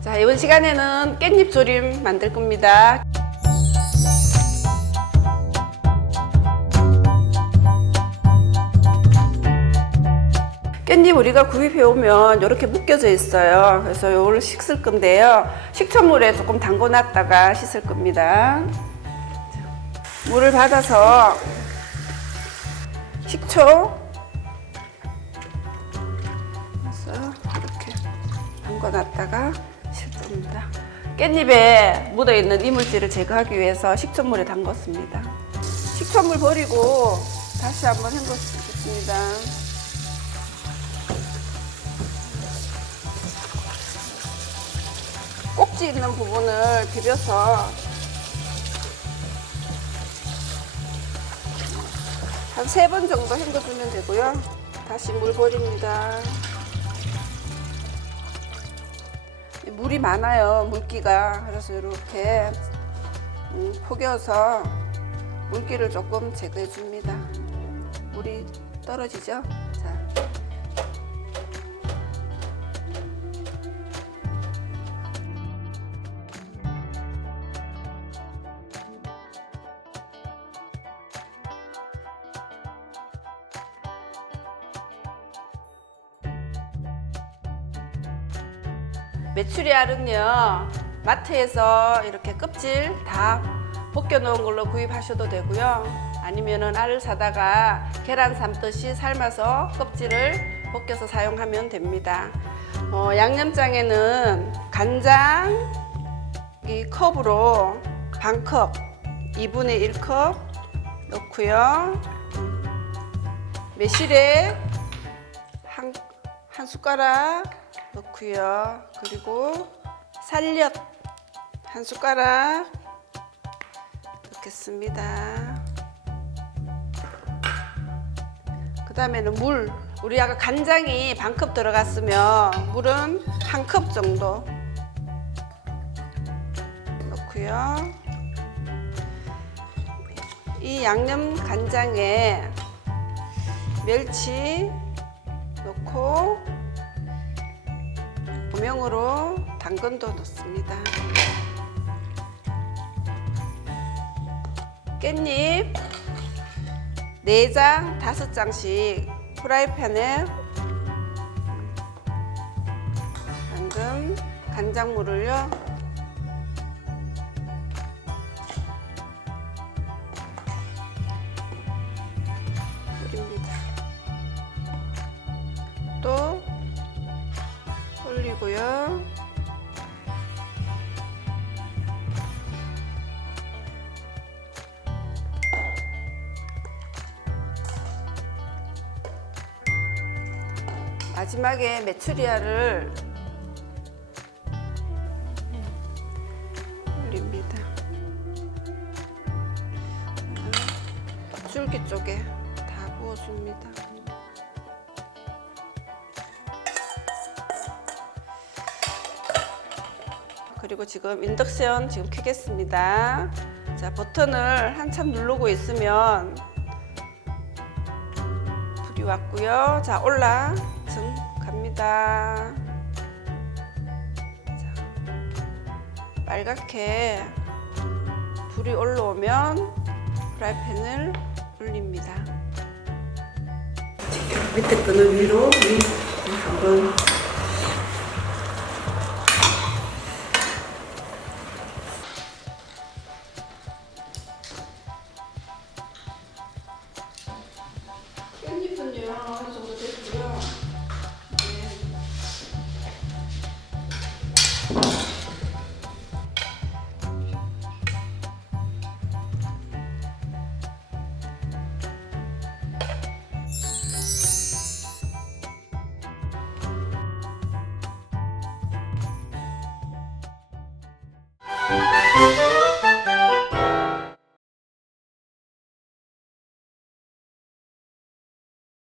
자, 이번 시간에는 깻잎 조림 만들 겁니다. 깻잎 우리가 구입해오면 이렇게 묶여져 있어요. 그래서 이걸 씻을 건데요. 식초물에 조금 담궈놨다가 씻을 겁니다. 물을 받아서 식초 그래서 이렇게 담궈 놨다가 씻을 겁니다. 깻잎에 묻어 있는 이물질을 제거하기 위해서 식초물에 담궜습니다. 식초물 버리고 다시 한번 헹궈주겠습니다. 꼭지 있는 부분을 비벼서 한 세 번 정도 헹궈주면 되고요. 다시 물 버립니다. 물이 많아요, 물기가. 그래서 이렇게 음, 포개어서 물기를 조금 제거해 줍니다. 물이 떨어지죠? 자. 메추리알은요 마트에서 이렇게 껍질 다 벗겨 놓은 걸로 구입하셔도 되고요. 아니면은 알을 사다가 계란 삶듯이 삶아서 껍질을 벗겨서 사용하면 됩니다. 어, 양념장에는 간장 이 컵으로 반컵 2분의 1컵 넣고요. 매실에 한, 한 숟가락 넣고요. 그리고 살엿 한 숟가락 넣겠습니다. 그 다음에는 물. 우리 아까 간장이 반 컵 들어갔으면 물은 한 컵 정도 넣고요. 이 양념 간장에 멸치 넣고 고명으로 당근도 넣습니다. 깻잎 4장, 5장씩 프라이팬에 방금 간장물을요. 올리고요. 마지막에 메추리알을 올립니다. 줄기 쪽에 다 부어줍니다. 그리고 지금 인덕션 지금 켜겠습니다. 자, 버튼을 한참 누르고 있으면 불이 왔고요. 자, 올라 좀 갑니다. 자, 빨갛게 불이 올라오면 프라이팬을 올립니다. 밑에 끈을 위로 위 한번